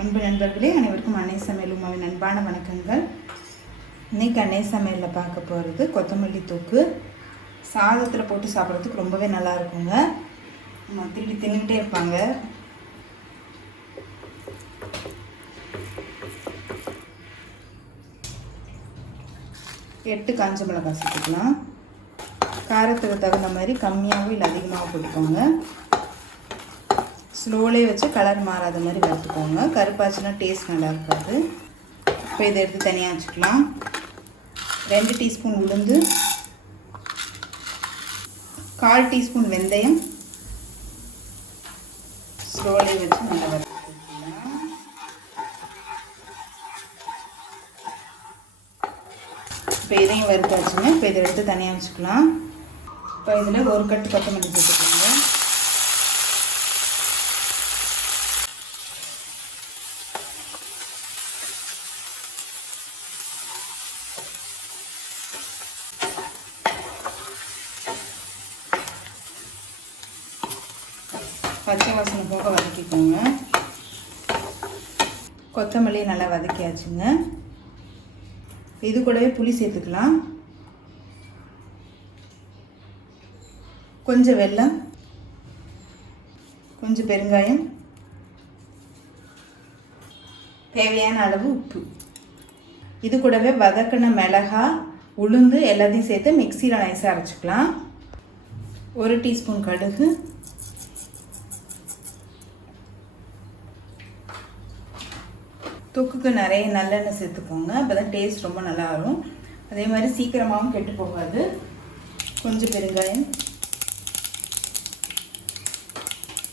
அன்பு நண்பர்களே, அனைவருக்கும் அன்னை சமையல் உமாவின் அன்பான வணக்கங்கள். இன்றைக்கி அன்னை சமையலில் பார்க்க போகிறது கொத்தமல்லி தொக்கு. சாதத்தில் போட்டு சாப்பிட்றதுக்கு ரொம்பவே நல்லா இருக்குங்க. திருப்பி தின்னுக்கிட்டே இருப்பாங்க. எட்டு காஞ்ச மிளகாய் சேர்த்துக்கலாம். காரத்துக்கு தகுந்த மாதிரி கம்மியாகவும் இல்லை அதிகமாகவும் போட்டுக்கோங்க. ஸ்லோலே வச்சு கலர் மாறாத மாதிரி வறுத்துக்கோங்க. கருப்பாச்சுன்னா டேஸ்ட் நல்லா இருக்காது. இப்போ இதை எடுத்து தனியாக வச்சுக்கலாம். 2 டீஸ்பூன் உளுந்து, 1/4 டீஸ்பூன் வெந்தயம் ஸ்லோலே வச்சு நல்லா வறுத்துக்கலாம். இப்போ இதையும் வறுத்தாச்சுங்க. இப்போ இதை எடுத்து தனியாக வச்சுக்கலாம். இப்போ இதில் 1 கட்டு கொத்தமல்லி சேர்த்துக்கோங்க. பச்சை வாசனை போக வதக்கிக்கோங்க. கொத்தமல்லியை நல்லா வதக்கியாச்சுங்க. இது கூடவே புளி சேர்த்துக்கலாம். கொஞ்சம் வெல்லம், கொஞ்சம் பெருங்காயம், தேவையான அளவு உப்பு. இது கூடவே வதக்கின மிளகாய், உளுந்து எல்லாத்தையும் சேர்த்து மிக்சியில் நைஸாக அரைச்சிக்கலாம். 1 டீஸ்பூன் கடுகு, தொக்குக்கு நிறைய நல்லெண்ணெய் சேர்த்துக்கோங்க. அப்போ தான் டேஸ்ட் ரொம்ப நல்லா வரும். அதே மாதிரி சீக்கிரமாகவும் கெட்டு போகாது. கொஞ்சம் பெருங்காயம்.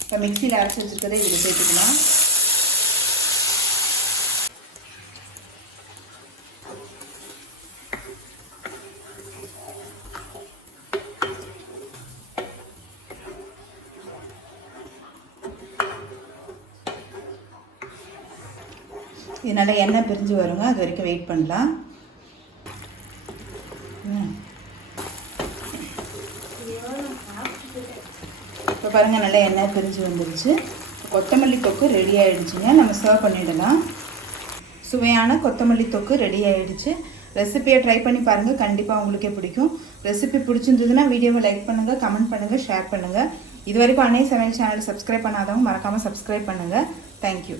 இப்போ மிக்சியில் அரைச்சி வச்சுருக்கதை இதில் சேர்த்துக்கலாம். இதனால் எண்ணெய் பிரிஞ்சு வருங்க. அது வரைக்கும் வெயிட் பண்ணலாம். இப்போ பாருங்கள், நல்லா எண்ணெய் பிரிஞ்சு வந்துடுச்சு. கொத்தமல்லி தொக்கு ரெடி ஆகிடுச்சுங்க. நம்ம சர்வ் பண்ணிடலாம். சுவையான கொத்தமல்லி தொக்கு ரெடி ஆகிடுச்சு. ரெசிபியை ட்ரை பண்ணி பாருங்கள். கண்டிப்பாக உங்களுக்கே பிடிக்கும். ரெசிபி பிடிச்சிருந்ததுன்னா வீடியோவை லைக் பண்ணுங்கள், கமெண்ட் பண்ணுங்கள், ஷேர் பண்ணுங்கள். இது வரைக்கும் அன்னை சமையல் சேனல் சப்ஸ்கிரைப் பண்ணாதவங்க மறக்காமல் சப்ஸ்கிரைப் பண்ணுங்கள். தேங்க்யூ.